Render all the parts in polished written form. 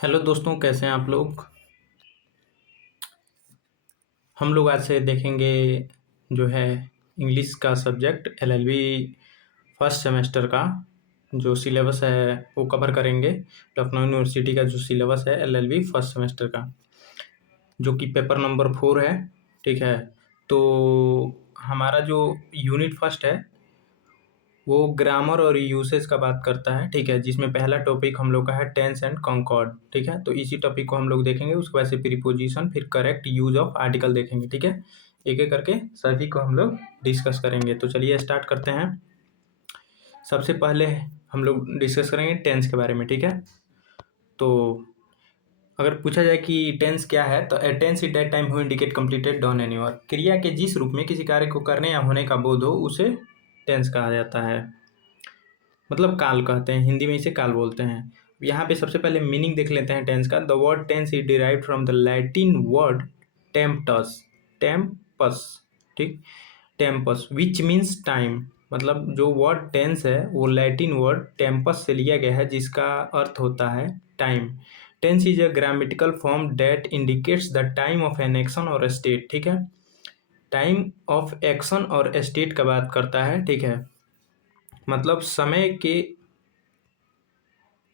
Hello दोस्तों, कैसे हैं आप लोग। हम लोग आज से देखेंगे जो है इंग्लिश का सब्जेक्ट एलएलबी फर्स्ट सेमेस्टर का जो सिलेबस है वो कवर करेंगे। लखनऊ यूनिवर्सिटी का जो सिलेबस है एलएलबी फर्स्ट सेमेस्टर का, जो कि पेपर नंबर 4 है। ठीक है, तो हमारा जो यूनिट फर्स्ट है वो ग्रामर और यूसेज का बात करता है। ठीक है, जिसमें पहला टॉपिक हम लोग का है टेंस एंड कॉन्कॉर्ड। ठीक है, तो इसी टॉपिक को हम लोग देखेंगे। उसके बाद से प्रीपोजिशन, फिर करेक्ट यूज ऑफ आर्टिकल देखेंगे। ठीक है, एक एक करके सभी को हम लोग डिस्कस करेंगे। तो चलिए स्टार्ट करते हैं। सबसे पहले हम लोग डिस्कस करेंगे टेंस के बारे में। ठीक है, तो अगर पूछा जाए कि टेंस क्या है, तो a tense is that time who indicate completed done any work. क्रिया के जिस रूप में किसी कार्य को करने या होने का बोध हो उसे टेंस कहा जाता है। मतलब काल कहते हैं, हिंदी में इसे काल बोलते हैं। यहाँ पे सबसे पहले मीनिंग देख लेते हैं टेंस का। The word tense is derived from the Latin word tempus. Tempus, ठीक, टेम्पस विच मीन्स टाइम। मतलब जो वर्ड टेंस है वो लैटिन वर्ड टेम्पस से लिया गया है, जिसका अर्थ होता है time. Tense is a grammatical form that indicates the time of an action और स्टेट। ठीक है, टाइम ऑफ एक्शन और स्टेट का बात करता है। ठीक है, मतलब समय के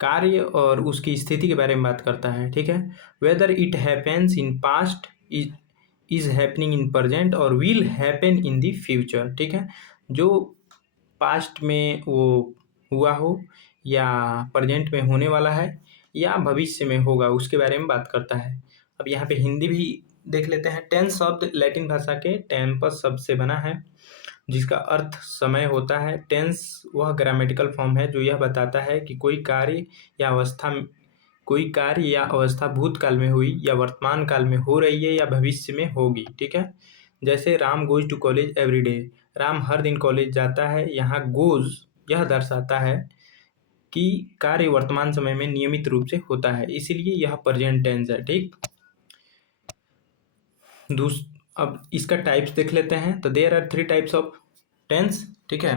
कार्य और उसकी स्थिति के बारे में बात करता है। ठीक है, whether it happens in past, is happening in present और will happen in the future. ठीक है, जो पास्ट में वो हुआ हो या प्रेजेंट में होने वाला है या भविष्य में होगा, उसके बारे में बात करता है। अब यहाँ पे हिंदी भी देख लेते हैं। टेंस शब्द लैटिन भाषा के टेम्पस शब्द से बना है, जिसका अर्थ समय होता है। टेंस वह ग्रामेटिकल फॉर्म है जो यह बताता है कि कोई कार्य या अवस्था भूतकाल में हुई या वर्तमान काल में हो रही है या भविष्य में होगी। ठीक है, जैसे Ram goes to college every day. Ram हर दिन कॉलेज जाता है। यहाँ गोज यह दर्शाता है कि कार्य वर्तमान समय में नियमित रूप से होता है, इसीलिए यह प्रेजेंट टेंस है। ठीक, अब इसका टाइप्स देख लेते हैं। तो there are 3 types of tense. ठीक है,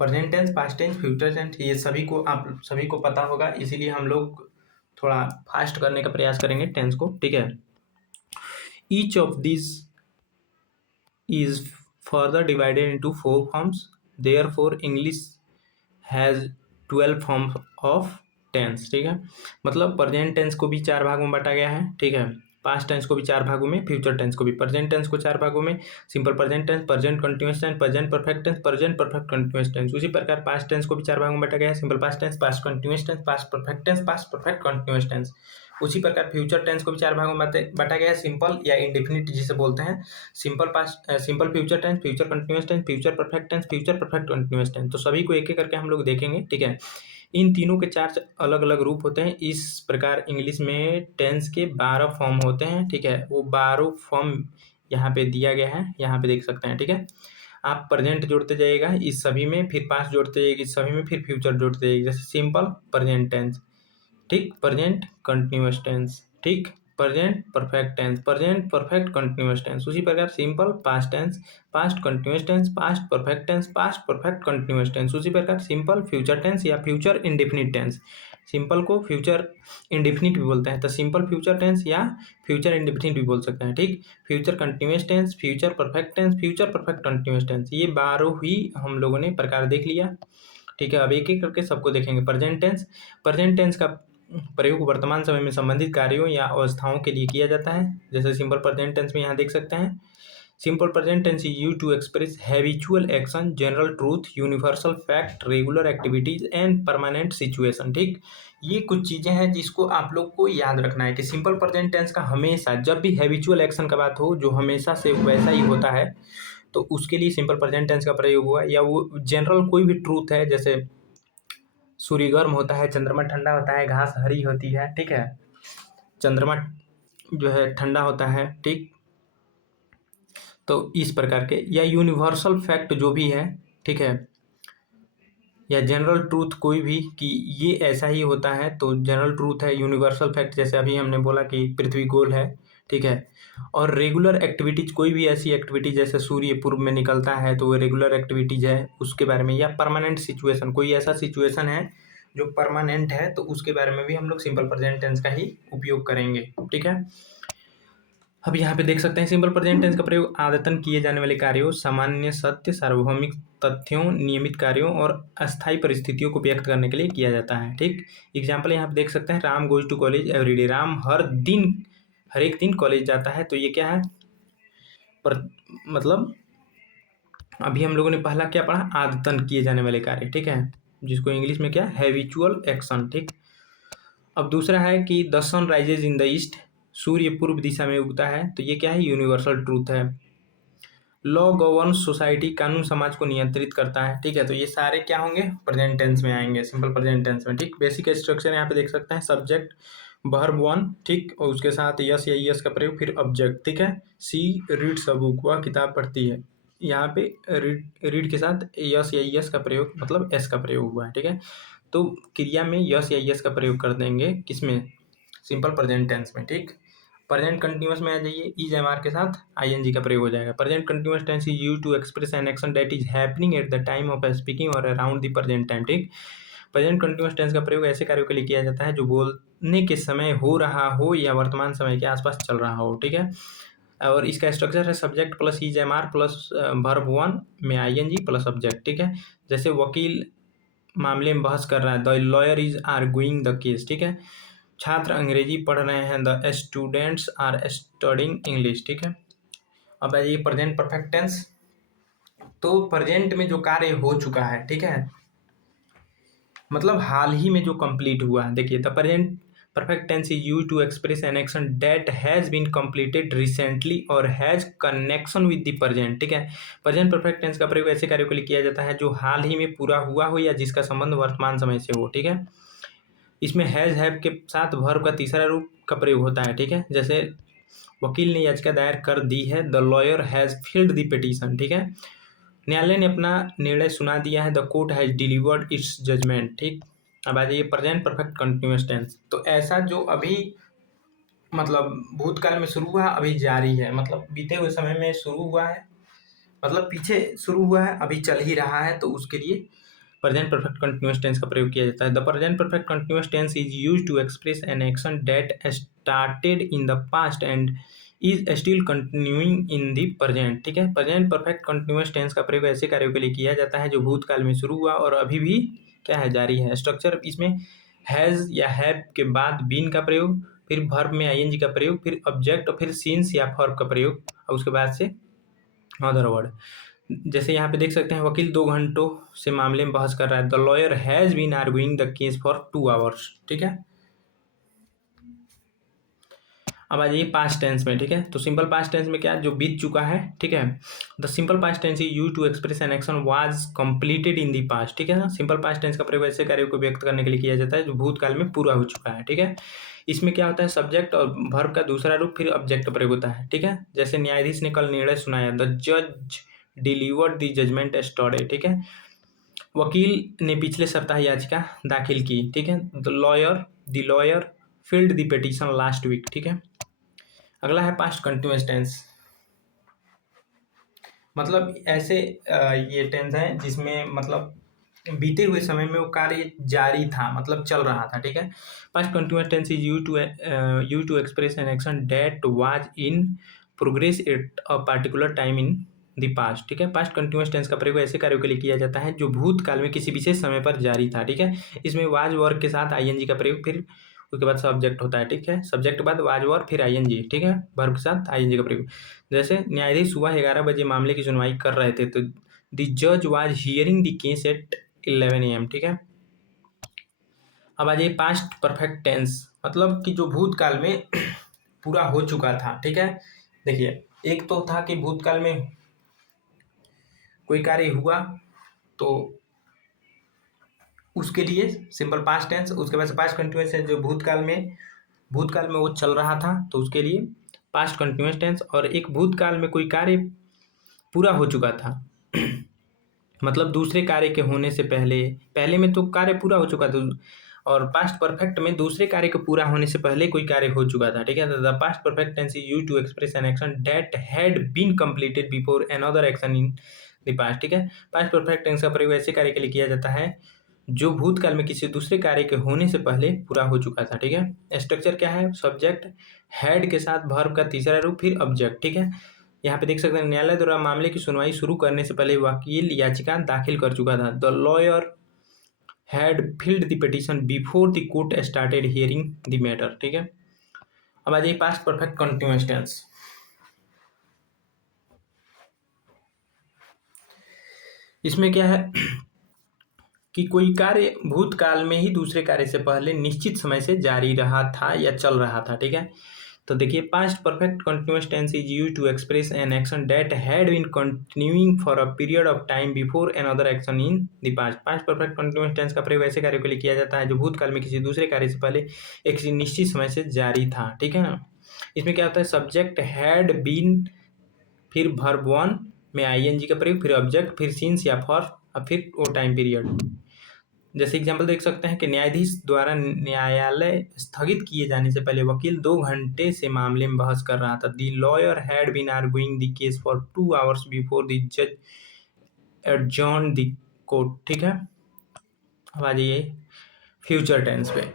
present tense, past tense, future tense. ये सभी को आप सभी को पता होगा, इसीलिए हम लोग थोड़ा फास्ट करने का प्रयास करेंगे टेंस को। ठीक है, each of this is further divided into 4 forms, therefore English has 12 forms of tense. ठीक है, मतलब प्रेजेंट टेंस को भी 4 भागों में बांटा गया है। ठीक है, पास्ट टेंस को भी 4 भागों में, फ्यूचर टेंस को भी। प्रेजेंट टेंस को 4 भागों में, simple present tense, present continuous tense, present perfect tense, present perfect continuous tense. उसी प्रकार पास्ट टेंस को भी 4 भागों में बांटा गया है। Simple past tense, past continuous tense, past perfect tense, past perfect continuous tense. उसी प्रकार फ्यूचर टेंस को भी 4 भागों में बांटा गया है। सिंपल या इंडेफिनिट जिसे बोलते हैं, simple future tense, future continuous tense, future perfect tense, future perfect continuous tense. तो सभी को एक एक करके हम लोग देखेंगे। ठीक है, इन तीनों के 4 अलग अलग रूप होते हैं। इस प्रकार इंग्लिश में टेंस के 12 फॉर्म होते हैं। ठीक है, वो 12 फॉर्म यहाँ पे दिया गया है, यहाँ पे देख सकते हैं। ठीक है, आप प्रेजेंट जोड़ते जाइएगा इस सभी में, फिर पास्ट जोड़ते जाइएगा इस सभी में, फिर फ्यूचर जोड़ते जाइएगा। जैसे सिंपल प्रेजेंट टेंस, ठीक, प्रेजेंट कंटिन्यूअस टेंस, ठीक, present perfect tense, present perfect continuous tense. उसी प्रकार simple past tense, past continuous tense, past perfect tense, past perfect continuous tense. उसी प्रकार सिंपल फ्यूचर टेंस या फ्यूचर इंडेफिनिट टेंस। सिंपल को future indefinite भी बोलते हैं, तो सिंपल फ्यूचर टेंस या फ्यूचर इंडेफिनिट भी बोल सकते हैं। ठीक, future continuous tense, future perfect tense, future perfect continuous tense. ये 12 ही हम लोगों ने प्रकार देख लिया। ठीक है, अब एक एक करके सबको देखेंगे। प्रेजेंट टेंस, प्रेजेंट टेंस का प्रयोग वर्तमान समय में संबंधित कार्यों या अवस्थाओं के लिए किया जाता है। जैसे सिंपल प्रेजेंट टेंस में यहाँ देख सकते हैं, simple present tense is used to express habitual action, general truth, universal fact, regular activities and permanent situation. ठीक, ये कुछ चीजें हैं जिसको आप लोग को याद रखना है कि सिंपल प्रेजेंट टेंस का हमेशा जब भी हैबिचुअल एक्शन का बात हो, जो हमेशा से वैसा ही होता है, तो उसके लिए सिंपल प्रेजेंट टेंस का प्रयोग हुआ। या वो जनरल कोई भी ट्रूथ है, जैसे सूर्य गर्म होता है, चंद्रमा ठंडा होता है, घास हरी होती है। ठीक है, चंद्रमा जो है ठंडा होता है। ठीक, तो इस प्रकार के, या यूनिवर्सल फैक्ट जो भी है, ठीक है, या जनरल ट्रूथ कोई भी कि ये ऐसा ही होता है, तो जनरल ट्रूथ है। यूनिवर्सल फैक्ट जैसे अभी हमने बोला कि पृथ्वी गोल है। ठीक है, और रेगुलर एक्टिविटीज कोई भी ऐसी एक्टिविटी जैसे सूर्य पूर्व में निकलता है तो वो रेगुलर एक्टिविटीज है, उसके बारे में। या परमानेंट सिचुएशन, कोई ऐसा सिचुएशन है जो परमानेंट है तो उसके बारे में भी हम लोग सिंपल प्रेजेंट टेंस का ही उपयोग करेंगे, ठीक है। अब यहाँ पे देख सकते हैं सिंपल प्रेजेंट टेंस का प्रयोग आदतन किए जाने वाले कार्यों, सामान्य सत्य, सार्वभौमिक तथ्यों, नियमित कार्यों और अस्थायी परिस्थितियों को व्यक्त करने के लिए किया जाता है, ठीक। एग्जाम्पल यहाँ पे देख सकते हैं, Ram goes to college everyday. Ram हर एक दिन कॉलेज जाता है, तो ये क्या है, मतलब अभी हम लोगों ने पहला क्या पढ़ा, आदतन किए जाने वाले कार्य, ठीक है, जिसको इंग्लिश में क्या, हैबिचुअल एक्शन, ठीक। अब दूसरा है कि the sun rises in the east, सूर्य पूर्व दिशा में उगता है, तो ये क्या है, यूनिवर्सल ट्रूथ है। लॉ गवर्न सोसाइटी, कानून समाज को नियंत्रित करता है, ठीक है। तो ये सारे क्या होंगे, प्रेजेंट टेंस में आएंगे, सिंपल प्रेजेंट टेंस में, ठीक। बेसिक स्ट्रक्चर यहाँ पे देख सकते हैं, सब्जेक्ट वर्ब वन, ठीक, और उसके साथ यस या यस का प्रयोग, फिर ऑब्जेक्ट, ठीक है। सी रीड्स अ बुक, वह किताब पढ़ती है, यहाँ पे रीड के साथ यस या यस का प्रयोग, मतलब एस का प्रयोग हुआ है, ठीक है। तो क्रिया में यस या यस का प्रयोग कर देंगे, किसमें, सिंपल प्रेजेंट टेंस में, ठीक। प्रेजेंट कंटिन्यूअस में आ जाइए, इज एम आर के साथ आईएनजी का प्रयोग हो जाएगा। Present continuous tense is used to express an action that is happening at the time of speaking और अराउंड द प्रेजेंट टाइम, ठीक। प्रेजेंट कंटिन्यूअस टेंस का प्रयोग ऐसे कार्यों के लिए किया जाता है जो बोलने के समय हो रहा हो या वर्तमान समय के आसपास चल रहा हो, ठीक है। और इसका स्ट्रक्चर है subject plus is am are plus verb one में आईएनजी प्लस ऑब्जेक्ट, ठीक है। जैसे वकील मामले में बहस कर रहा है, the lawyer is arguing the case, ठीक है। छात्र अंग्रेजी पढ़ रहे हैं, the students are studying English, ठीक है। अब आइए प्रेजेंट परफेक्ट टेंस, तो प्रेजेंट में जो कार्य हो चुका है, ठीक है, मतलब हाल ही में जो कंप्लीट हुआ है, देखिए the present perfect tense is used to express an action that has been completed recently और has connection with the present, ठीक है। प्रेजेंट परफेक्ट टेंस का प्रयोग ऐसे कार्यों के लिए किया जाता है जो हाल ही में पूरा हुआ हो या जिसका संबंध वर्तमान समय से हो, ठीक है। इसमें हैज हैव के साथ वर्ब का तीसरा रूप का प्रयोग होता है, ठीक है। जैसे वकील ने याचिका दायर कर दी है, the lawyer has filed the petition, ठीक है। न्यायालय ने अपना निर्णय सुना दिया है, the court has delivered its judgment, ठीक। अब आ जाइए प्रेजेंट परफेक्ट कंटिन्यूअस टेंस, तो ऐसा जो अभी मतलब भूतकाल में शुरू हुआ, अभी जारी है, मतलब बीते हुए समय में शुरू हुआ है, मतलब पीछे शुरू हुआ है, अभी चल ही रहा है, तो उसके लिए प्रेजेंट परफेक्ट कंटिन्यूअस टेंस का प्रयोग किया जाता है। The present perfect continuous tense is used to express an action that started in the past and is still continuing in the present, ठीक है। प्रेजेंट परफेक्ट कंटिन्यूअस टेंस का प्रयोग ऐसे कार्यों के लिए किया जाता है जो भूतकाल में शुरू हुआ और अभी भी क्या है, जारी है। स्ट्रक्चर इसमें हैज या हैव के बाद बीन का प्रयोग, फिर वर्ब में आईएनजी का प्रयोग, फिर ऑब्जेक्ट और फिर सीन्स या फॉर्ब का प्रयोग, और उसके बाद से अदर वर्ड। जैसे यहाँ पे देख सकते हैं, वकील 2 घंटों से मामले में बहस कर रहा है, the lawyer has been arguing the case for 2 hours, ठीक है। अब आ जाइए पास्ट टेंस में, ठीक है। तो सिंपल पास्ट टेंस में क्या, जो बीत चुका है, ठीक है। The simple past tense is used to express an action was completed in the past, ठीक है ना। सिंपल पास्ट टेंस का प्रयोग ऐसे कार्यों को व्यक्त करने के लिए किया जाता है जो भूतकाल में पूरा हो चुका है, ठीक है। इसमें क्या होता है, सब्जेक्ट और वर्ब का दूसरा रूप फिर ऑब्जेक्ट का प्रयोग होता है, ठीक है। जैसे न्यायाधीश ने कल निर्णय सुनाया, द जज डिलीवर्ड द जजमेंट एस्टरडे, ठीक है। वकील ने पिछले सप्ताह याचिका दाखिल की, ठीक है। The lawyer filed the petition last week, ठीक है। अगला है पास्ट कंटिन्यूअस टेंस, मतलब ऐसे ये टेंस है जिसमें मतलब बीते हुए समय में वो कार्य जारी था, मतलब चल रहा था, ठीक है। Past continuous tense is used to express an action that was in progress at a particular time in the past, ठीक है। पास्ट कंटिन्यूअस टेंस का प्रयोग ऐसे कार्यों के लिए किया जाता है जो भूतकाल में किसी विशेष समय पर जारी था, ठीक है। इसमें वाज वर्ब के साथ आईएनजी का प्रयोग, फिर उसके बाद सब्जेक्ट होता है, ठीक है। सब्जेक्ट के बाद वाज वर्ब फिर आईएनजी, ठीक है, वर्ब के साथ आईएनजी का प्रयोग। जैसे न्यायाधीश सुबह 11 बजे मामले की सुनवाई कर रहे थे, तो द जज was hearing the case at 11 AM, ठीक है। अब आ जाइए पास्ट परफेक्ट टेंस, मतलब कि जो भूतकाल में पूरा हो चुका था, ठीक है। देखिए एक तो था कि भूतकाल में कोई कार्य हुआ तो उसके लिए सिंपल पास्ट टेंस, उसके बाद से पास्ट कंटिन्यूअस है जो भूतकाल में वो चल रहा था, तो उसके लिए पास्ट कंटिन्यूअस टेंस। और एक भूतकाल में कोई कार्य पूरा हो चुका था मतलब दूसरे कार्य के होने से पहले में तो कार्य पूरा हो चुका था, और पास्ट परफेक्ट में दूसरे कार्य के पूरा होने से पहले कोई कार्य हो चुका था, ठीक है। The past perfect tense is used to express an action that had been completed before another action in the past, ठीक है। पास्ट परफेक्ट टेंस का प्रयोग ऐसे कार्य के लिए किया जाता है जो भूतकाल में किसी दूसरे कार्य के होने से पहले पूरा हो चुका था। ठीक है, स्ट्रक्चर क्या है, सब्जेक्ट हैड के साथ वर्ब का तीसरा रूप फिर ऑब्जेक्ट। ठीक है, यहाँ पे देख सकते हैं न्यायालय द्वारा मामले की सुनवाई शुरू करने से पहले वकील याचिका दाखिल कर चुका था। The lawyer had field the petition before the court started hearing the matter. ठीक है, अब आ जाइए पास्ट परफेक्ट कंटिन्यूअस टेंस। इसमें क्या है कि कोई कार्य भूतकाल में ही दूसरे कार्य से पहले निश्चित समय से जारी रहा था या चल रहा था। ठीक है, तो देखिए past perfect continuous tense is used to express an action that had been continuing for a period of time before another action in the past. Past perfect continuous tense का प्रयोग ऐसे कार्यों के लिए किया जाता है जो भूतकाल में किसी दूसरे कार्य से पहले एक निश्चित समय से जारी था। ठीक है ना, इसमें क्या होता है, सब्जेक्ट हैड बीन, फिर वर्ब वन में आईएनजी का प्रयोग, फिर ऑब्जेक्ट, फिर सिंस या फॉर, और फिर वो टाइम पीरियड। जैसे एग्जाम्पल देख सकते हैं कि न्यायाधीश द्वारा न्यायालय स्थगित किए जाने से पहले वकील 2 घंटे से मामले में बहस कर रहा था। The lawyer had been arguing the case for 2 hours before the जज एडजॉर्न द कोर्ट। ठीक है, अब आ जाइए फ्यूचर टेंस पे।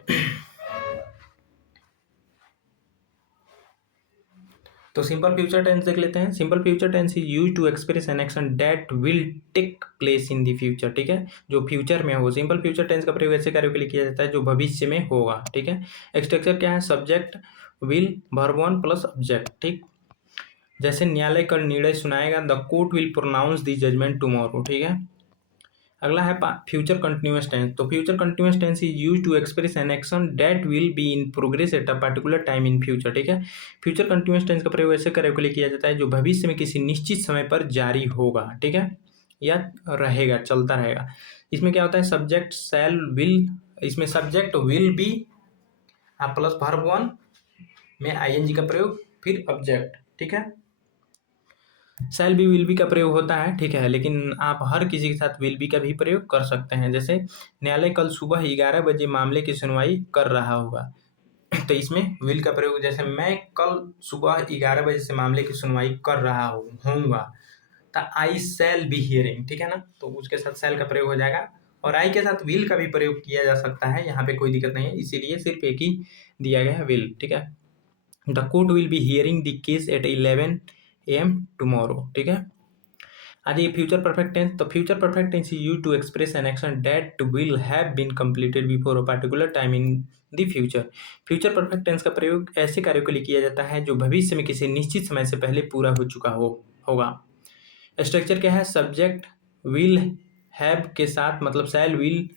तो सिंपल फ्यूचर टेंस देख लेते हैं। Simple future tense is used to express an action that will take place in the future. ठीक है, जो फ्यूचर में हो। सिंपल फ्यूचर टेंस का प्रयोग ऐसे कार्यों के लिए किया जाता है जो भविष्य में होगा। ठीक है, स्ट्रक्चर क्या है, subject will verb one plus object. ठीक, जैसे न्यायालय कल निर्णय सुनाएगा, the court will pronounce the judgment tomorrow. ठीक है, अगला है फ्यूचर कंटिन्यूअस टेंस। तो future continuous tense is used to express an action that will be in progress at a particular time in future. ठीक है, फ्यूचर कंटिन्यूअस टेंस का प्रयोग ऐसे कार्यों के लिए किया जाता है जो भविष्य में किसी निश्चित समय पर जारी होगा। ठीक है, या रहेगा, चलता रहेगा। इसमें क्या होता है, सब्जेक्ट शैल विल, इसमें subject will be plus verb one में आईएनजी का प्रयोग फिर ऑब्जेक्ट। ठीक है, शैल बी विल बी का प्रयोग होता है। ठीक है, लेकिन आप हर किसी के साथ विल बी का भी प्रयोग कर सकते हैं। जैसे न्यायालय कल सुबह 11 बजे मामले की सुनवाई कर रहा होगा, तो इसमें विल का प्रयोग, जैसे मैं कल सुबह 11 बजे से मामले की सुनवाई कर रहा होऊंगा, तो आई शैल बी हियरिंग। ठीक है ना, तो उसके साथ शैल का प्रयोग हो जाएगा, और आई के साथ विल का भी प्रयोग किया जा सकता है, यहाँ पे कोई दिक्कत नहीं है, इसीलिए सिर्फ एक ही दिया गया है, विल। ठीक है, the court will be hearing the case at 11 AM tomorrow. ठीक है, आज ये फ्यूचर परफेक्ट टेंस। तो future perfect tense is used to express an action that will have been completed before a particular time in the future. Future perfect tense का प्रयोग ऐसे कार्यों के लिए किया जाता है जो भविष्य में किसी निश्चित समय से पहले पूरा हो चुका होगा। स्ट्रक्चर क्या है, सब्जेक्ट विल हैव के साथ, मतलब शैल विल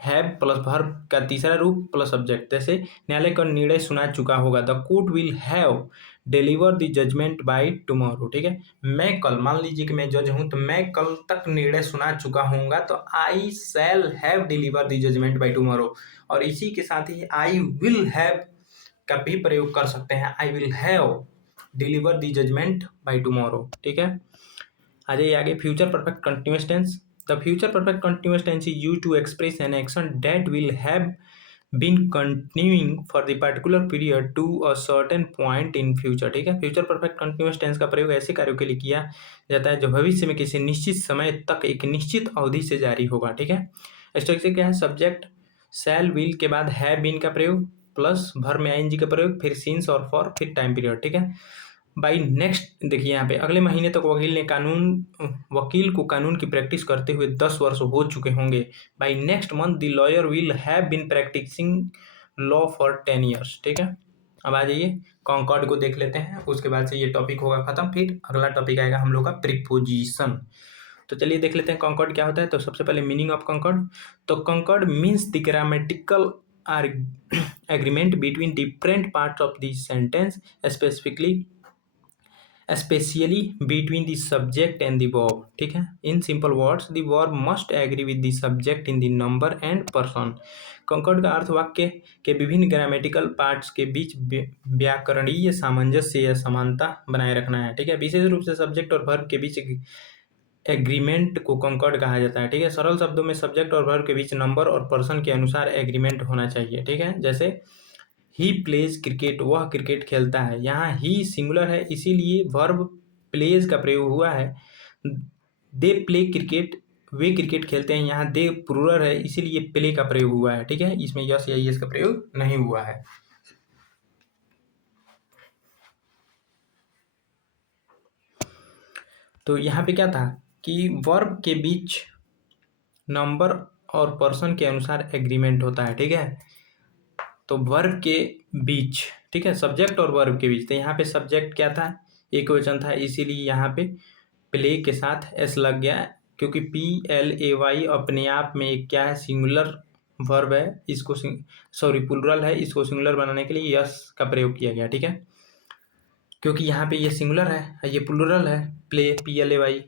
हैव प्लस वर्ब का तीसरा रूप प्लस ऑब्जेक्ट। जैसे न्यायालय का निर्णय सुना चुका होगा, the court will have deliver the judgement by tomorrow. ठीक है, मैं कल, मान लीजिए कि मैं जज हूं, तो मैं कल तक निर्णय सुना चुका हूँगा, तो I shall have deliver the judgement by tomorrow. और इसी के साथ ही आई विल हैव का भी प्रयोग कर सकते हैं, I will have deliver the judgement by tomorrow. ठीक है, आ जाइए आगे, future perfect continuous tense. The future perfect continuous tense is used to express an action that will have been continuing for the particular period to a certain point in future। ठीक है, future perfect continuous tense का प्रयोग ऐसे कार्यों के लिए किया जाता है जो भविष्य में किसी निश्चित समय तक एक निश्चित अवधि से जारी होगा। ठीक है, स्ट्रक्चर क्या है, सब्जेक्ट शैल विल के बाद हैव बीन का प्रयोग प्लस वर्ब में आईएनजी का प्रयोग, फिर सिंस और फॉर, फिर टाइम पीरियड। ठीक है, बाई नेक्स्ट, देखिए यहाँ पे अगले महीने तक वकील को कानून की प्रैक्टिस करते हुए 10 वर्ष हो चुके होंगे। By next month the lawyer will have been practising law for 10 years। ठीक है, अब आ जाइए कॉन्कॉर्ड को देख लेते हैं, उसके बाद से ये टॉपिक होगा खत्म, फिर अगला टॉपिक आएगा हम लोग का प्रीपोजिशन। तो चलिए देख लेते हैं कॉन्कॉर्ड क्या होता है। तो सबसे पहले मीनिंग ऑफ कॉन्कॉर्ड। तो concord means the grammatical agreement between different parts of the sentence, especially between the subject and the verb। ठीक है, in simple words the verb must agree with the subject in the number and person। Concord का अर्थ वाक्य के विभिन्न grammatical parts के बीच व्याकरणीय सामंजस्य या समानता बनाए रखना है। ठीक है, विशेष रूप से सब्जेक्ट और वर्ब के बीच एग्रीमेंट को कॉन्कॉर्ड कहा जाता है। ठीक है, सरल शब्दों में सब्जेक्ट और वर्ब के बीच नंबर और पर्सन के अनुसार एग्रीमेंट होना चाहिए। ठीक है, जैसे ही प्लेज क्रिकेट, वह क्रिकेट खेलता है, यहाँ ही सिंगुलर है इसीलिए वर्ब प्लेज का प्रयोग हुआ है। They play cricket way cricket खेलते हैं। यहाँ दे प्लूरल है इसीलिए प्ले का प्रयोग हुआ है, ठीक है, इसमें यस या यस का प्रयोग नहीं हुआ है। तो यहाँ पे क्या था कि वर्ब के बीच नंबर और पर्सन के अनुसार एग्रीमेंट होता है, ठीक है। तो वर्ब के बीच, ठीक है, सब्जेक्ट और वर्ब के बीच। तो यहाँ पे सब्जेक्ट क्या था, एक वचन था, इसीलिए यहाँ पे प्ले के साथ एस लग गया, क्योंकि PLAY अपने आप में एक क्या है, सिंगुलर वर्ब है, इसको प्लूरल है, इसको सिंगुलर बनाने के लिए यस का प्रयोग किया गया, ठीक है। क्योंकि यहाँ पे ये सिंगुलर है, ये प्लूरल है, प्ले PLAY,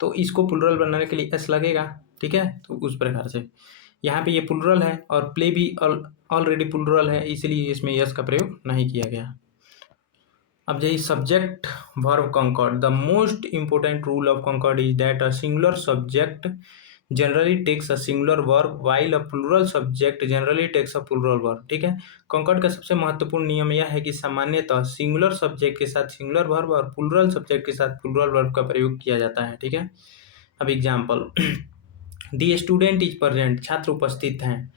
तो इसको प्लूरल बनाने के लिए एस लगेगा, ठीक है। तो उस प्रकार से यहाँ पे ये प्लूरल है और प्ले भी ऑलरेडी प्लूरल है, इसलिए इसमें यस का प्रयोग नहीं किया गया। अब यही subject verb concord. The most important rule of concord is that a singular subject generally takes a singular verb while a plural subject generally takes a plural verb, ठीक है। कंकॉर्ड का सबसे महत्वपूर्ण नियम यह है कि सामान्यतः सिंगुलर सब्जेक्ट के साथ सिंगुलर वर्ब और प्लूरल सब्जेक्ट के साथ प्लूरल वर्ब का प्रयोग किया जाता है, ठीक है। अब example, the student is present, छात्र उपस्थित हैं।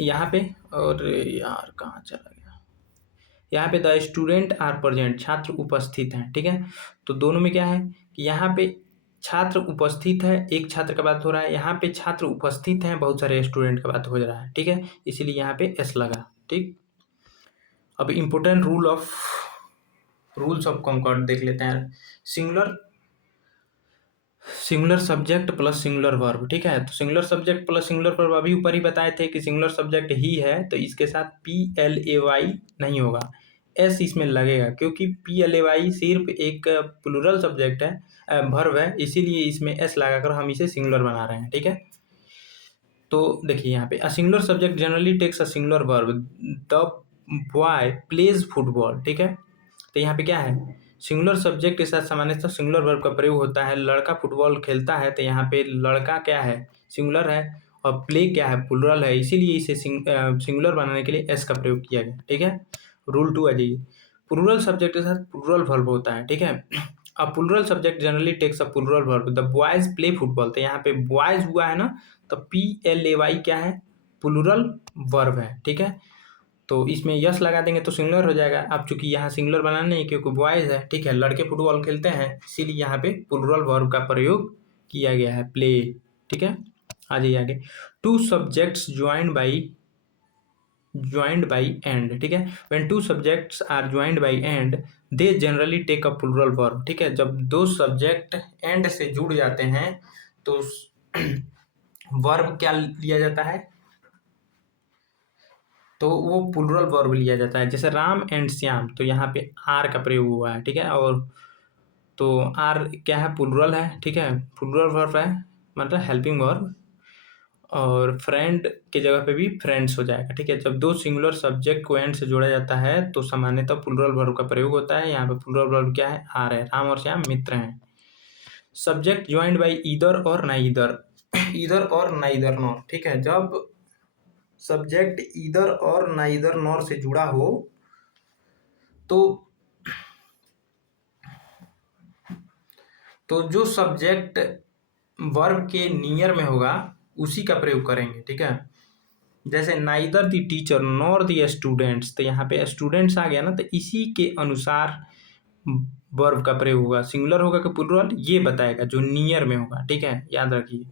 यहाँ पे, और यार कहाँ चला गया, यहाँ पे द स्टूडेंट आर प्रेजेंट, छात्र उपस्थित हैं, ठीक है। तो दोनों में क्या है कि यहाँ पे छात्र उपस्थित है, एक छात्र का बात हो रहा है, यहाँ पे छात्र उपस्थित हैं, बहुत सारे स्टूडेंट का बात हो रहा है, ठीक है, इसीलिए यहाँ पे एस लगा, ठीक। अब इम्पोर्टेंट रूल्स ऑफ कंकॉर्ड देख लेते हैं। Singular subject plus singular verb, ठीक है। तो singular subject plus singular verb अभी ऊपर ही बताए थे कि सिंगुलर सब्जेक्ट ही है, तो इसके साथ PLAY नहीं होगा, एस इसमें लगेगा, क्योंकि PLAY सिर्फ एक प्लूरल सब्जेक्ट है, वर्ब है, इसीलिए इसमें एस लगाकर हम इसे सिंगुलर बना रहे हैं, ठीक है। तो देखिए यहाँ पे a singular subject generally takes a singular verb, the boy plays football, ठीक है। तो यहाँ पे क्या है, सिंगुलर सब्जेक्ट के साथ सामान्यतः सिंगुलर वर्ब का प्रयोग होता है। लड़का फुटबॉल खेलता है, तो यहाँ पे लड़का क्या है, सिंगुलर है, और प्ले क्या है, प्लूरल है, इसीलिए इसे सिंगुलर बनाने के लिए एस का प्रयोग किया गया, ठीक है। रूल 2 आ जाइए, प्लूरल सब्जेक्ट के साथ प्लूरल वर्ब होता है, ठीक है। अब plural subject generally takes a plural verb, the boys play football, तो यहाँ पे बॉयज हुआ है ना, तो PLAY क्या है, प्लूरल वर्ब है, ठीक है। तो इसमें यस लगा देंगे तो सिंगुलर हो जाएगा। अब चूंकि यहाँ सिंगुलर बनाना नहीं, क्योंकि बॉयज है, ठीक है, लड़के फुटबॉल खेलते हैं, इसीलिए यहाँ पे प्लूरल वर्ब का प्रयोग किया गया है, प्ले, ठीक है। आ जाइए आगे, two subjects joined by and, ठीक है। When two subjects are joined by and they generally take a plural verb, ठीक है। जब दो सब्जेक्ट एंड से जुड़ जाते हैं तो वर्ब क्या लिया जाता है, तो वो प्लूरल वर्ब लिया जाता है। जैसे राम एंड श्याम, तो यहाँ पे आर का प्रयोग हुआ है, ठीक है। और तो आर क्या है, प्लूरल है, ठीक है, प्लूरल वर्ब है, मतलब हेल्पिंग वर्ब। और फ्रेंड के जगह पे भी फ्रेंड्स हो जाएगा, ठीक है। जब दो सिंगुलर सब्जेक्ट को एंड से जोड़ा जाता है तो सामान्यतः प्लूरल वर्ब का प्रयोग होता है। यहाँ पे प्लूरल वर्ब क्या है, आर है, राम और श्याम मित्र हैं। सब्जेक्ट ज्वाइंड बाई ईदर और नाइदर, ईदर और नाइदर नॉर, ठीक है। जब सब्जेक्ट ईदर और नाइदर नॉर से जुड़ा हो तो जो सब्जेक्ट वर्ब के नियर में होगा उसी का प्रयोग करेंगे, ठीक है। जैसे neither the teacher nor the students, तो यहाँ पे स्टूडेंट्स आ गया ना, तो इसी के अनुसार वर्ब का प्रयोग होगा। सिंगुलर होगा कि प्लूरल ये बताएगा, जो नियर में होगा, ठीक है, याद रखिए।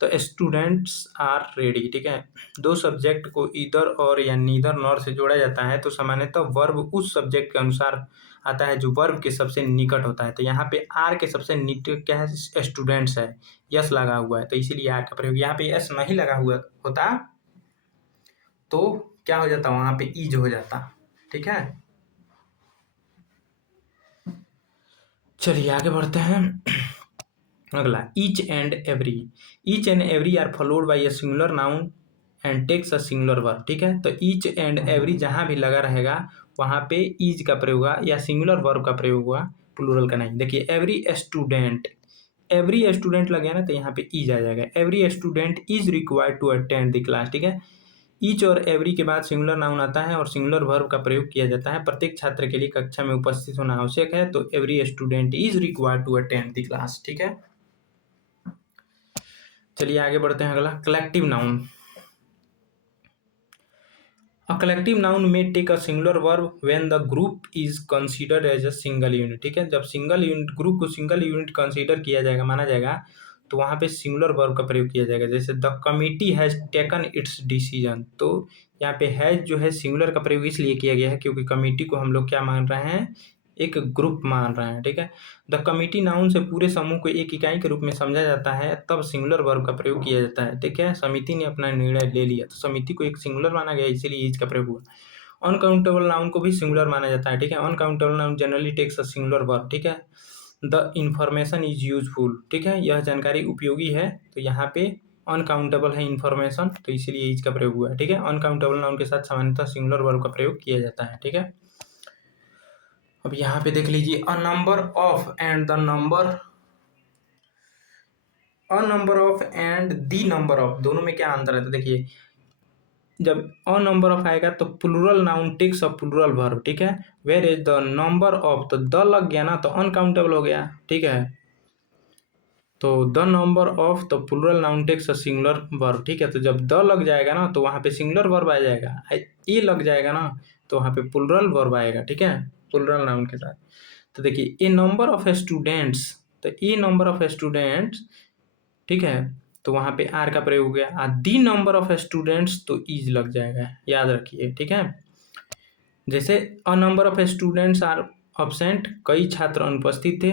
तो स्टूडेंट्स आर रेडी, ठीक है। दो सब्जेक्ट को इधर और या नीदर नॉर से जोड़ा जाता है तो सामान्यतः वर्ब उस सब्जेक्ट के अनुसार आता है जो वर्ब के सबसे निकट होता है। तो यहाँ पे आर के सबसे निकट क्या है, स्टूडेंट्स है, यस लगा हुआ है, तो इसीलिए आर का प्रयोग। यहाँ पे यस नहीं लगा हुआ होता तो क्या हो जाता, वहां पे ईज हो जाता, ठीक है। चलिए आगे बढ़ते हैं। अगला, each and every are followed by a singular noun and takes a singular verb, ठीक है। तो ईच एंड एवरी जहां भी लगा रहेगा वहां पे ईज का प्रयोग हुआ या सिंगुलर वर्ब का प्रयोग हुआ, प्लूरल का नहीं। देखिए एवरी स्टूडेंट लगे ना, तो यहाँ पे ईज आ जाएगा। Every student is required to attend the class, ठीक है। ईच और एवरी के बाद सिंगुलर नाउन आता है और सिंगुलर वर्ब का प्रयोग किया जाता है। प्रत्येक छात्र के लिए कक्षा में उपस्थित होना आवश्यक है, तो every student is required to attend the class, ठीक है। चलिए आगे बढ़ते हैं। अगला collective noun. A collective noun may take a singular verb when the group is considered as a single unit। ठीक है, जब सिंगल यूनिट ग्रुप को सिंगल यूनिट कंसीडर किया जाएगा, माना जाएगा, तो वहाँ पे सिंगुलर वर्ब का प्रयोग किया जाएगा। जैसे the committee has taken it's decision, तो यहाँ पे हैज़ जो है सिंगुलर का प्रयोग इसलिए किया गया है क्योंकि कमिटी को हम लोग क्या मान रहे हैं, एक ग्रुप मान रहे हैं। ठीक है, द कमिटी नाउन से पूरे समूह को एक इकाई के रूप में समझा जाता है, तब सिंगुलर वर्ब का प्रयोग किया जाता है। ठीक है, समिति ने अपना निर्णय ले लिया, तो समिति को एक सिंगुलर माना गया, इसीलिए इज का प्रयोग हुआ। अनकाउंटेबल नाउन को भी सिंगुलर माना जाता है। ठीक है, uncountable noun generally takes a singular verb. ठीक है, द इंफॉर्मेशन इज यूजफुल। ठीक है, यह जानकारी उपयोगी है, तो यहाँ पे अनकाउंटेबल है इंफॉर्मेशन, तो इसीलिए इज का प्रयोग हुआ है। ठीक है, अनकाउंटेबल नाउन के साथ सामान्यतः सिंगुलर वर्ब का प्रयोग किया जाता है। ठीक है, अब यहाँ पे देख लीजिए, अ number of and the number, a number of and the number of, दोनों में क्या अंतर है? तो देखिए, जब अ नंबर ऑफ आएगा तो plural noun takes a plural verb. ठीक है, where is the number of, तो द लग गया ना, तो अनकाउंटेबल हो गया। ठीक है, तो द नंबर ऑफ तो plural noun takes a singular verb. ठीक है, तो जब द लग जाएगा ना तो वहाँ पे सिंगुलर वर्ब आ जाएगा, ए लग जाएगा ना तो वहाँ पे प्लूरल वर्ब आएगा। ठीक है, प्लूरल नाउन के साथ। तो देखिए, ए नंबर ऑफ स्टूडेंट्स, तो ए नंबर ऑफ स्टूडेंट्स, ठीक है, तो वहाँ पे आर का प्रयोग हो गया। दी नंबर ऑफ स्टूडेंट्स तो इज लग जाएगा, याद रखिए। ठीक है, जैसे a number of students are absent, कई छात्र अनुपस्थित थे।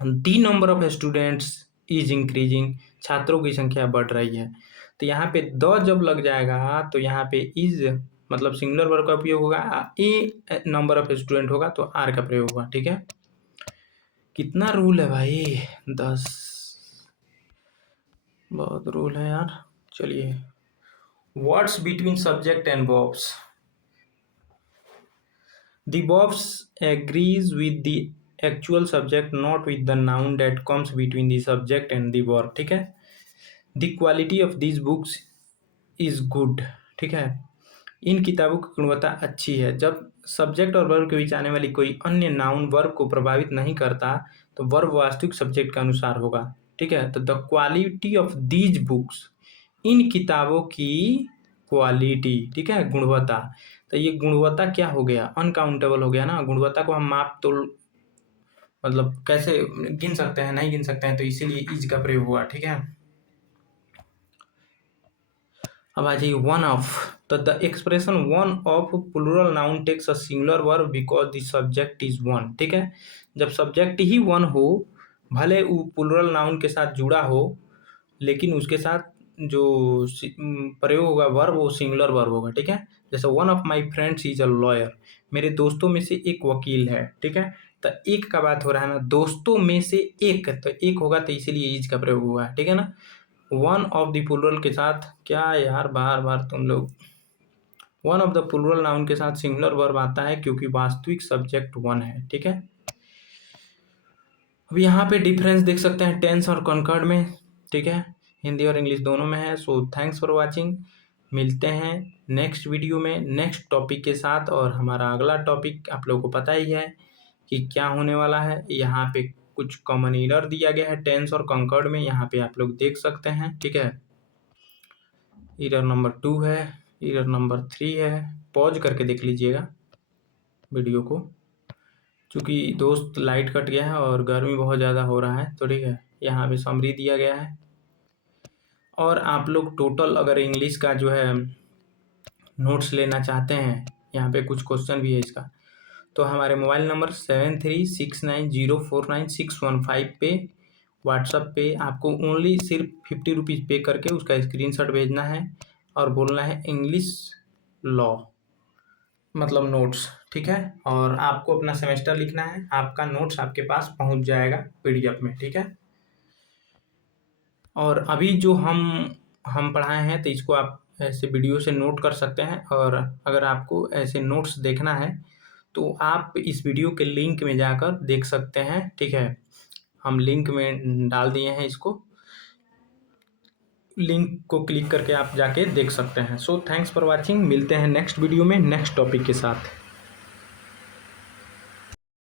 The number of students is increasing, छात्रों की संख्या बढ़ रही है। तो यहाँ पे द जब लग जाएगा तो यहाँ पे इज मतलब सिंगुलर वर्ब का उपयोग होगा, ए नंबर ऑफ स्टूडेंट होगा तो आर का प्रयोग होगा। ठीक है, कितना रूल है भाई, 10, बहुत रूल है यार। चलिए, words between subject and verbs. The verbs agrees with the actual subject, not with the noun that comes between the subject and the verb। ठीक है, the quality of these books is good। ठीक है, इन किताबों की गुणवत्ता अच्छी है। जब सब्जेक्ट और वर्ब के बीच आने वाली कोई अन्य नाउन वर्ब को प्रभावित नहीं करता तो वर्ब वास्तविक सब्जेक्ट के अनुसार होगा। ठीक है, तो the quality of these books, इन किताबों की क्वालिटी, ठीक है, गुणवत्ता, तो ये गुणवत्ता क्या हो गया, अनकाउंटेबल हो गया ना। गुणवत्ता को हम माप तो मतलब कैसे गिन सकते हैं, नहीं गिन सकते हैं, तो इसीलिए इज का प्रयोग हुआ। ठीक है, अब आ जाइए वन ऑफ, तो the expression one of plural noun takes a singular verb because the subject is one. ठीक है, जब सब्जेक्ट ही वन हो, भले वो प्लूरल नाउन के साथ जुड़ा हो, लेकिन उसके साथ जो प्रयोग होगा वर्ब वो सिंगुलर वर्ब होगा। ठीक है, जैसे one of my friends is a lawyer, मेरे दोस्तों में से एक वकील है। ठीक है, तो एक का बात हो रहा है ना, दोस्तों में से एक, तो एक होगा तो इसीलिए इज का प्रयोग हुआ है। ठीक है ना, वन ऑफ द प्लूरल के साथ, क्या यार बार बार तुम लोग, one of the plural noun के साथ सिंगुलर वर्ब आता है क्योंकि वास्तविक सब्जेक्ट वन है। ठीक है, अब यहाँ पे डिफरेंस देख सकते हैं टेंस और कॉन्कर्ड में। ठीक है, हिंदी और इंग्लिश दोनों में है। सो थैंक्स फॉर वाचिंग, मिलते हैं नेक्स्ट वीडियो में नेक्स्ट टॉपिक के साथ। और हमारा अगला टॉपिक आप लोगों को पता ही है कि क्या होने वाला है। यहाँ पे कुछ कॉमन एरर दिया गया है टेंस और कॉन्कर्ड में, यहाँ पे आप लोग देख सकते हैं। ठीक है, एरर नंबर 2 है, एरर नंबर 3 है, पॉज करके देख लीजिएगा वीडियो को, क्योंकि दोस्त लाइट कट गया है और गर्मी बहुत ज़्यादा हो रहा है। तो ठीक है, यहाँ पे समरी दिया गया है। और आप लोग टोटल अगर इंग्लिश का जो है नोट्स लेना चाहते हैं, यहाँ पे कुछ क्वेश्चन भी है इसका, तो हमारे मोबाइल नंबर 7369049615 पे व्हाट्सएप पे आपको ओनली सिर्फ 50 रुपीज़ पे करके उसका स्क्रीनशॉट भेजना है और बोलना है इंग्लिश लॉ, मतलब नोट्स। ठीक है, और आपको अपना सेमेस्टर लिखना है, आपका नोट्स आपके पास पहुंच जाएगा पीडीएफ में। ठीक है, और अभी जो हम पढ़ाए हैं तो इसको आप ऐसे वीडियो से नोट कर सकते हैं। और अगर आपको ऐसे नोट्स देखना है तो आप इस वीडियो के लिंक में जाकर देख सकते हैं। ठीक है, हम लिंक में डाल दिए हैं इसको, लिंक को क्लिक करके आप जाके देख सकते हैं। सो थैंक्स फॉर वाचिंग, मिलते हैं नेक्स्ट वीडियो में नेक्स्ट टॉपिक के साथ।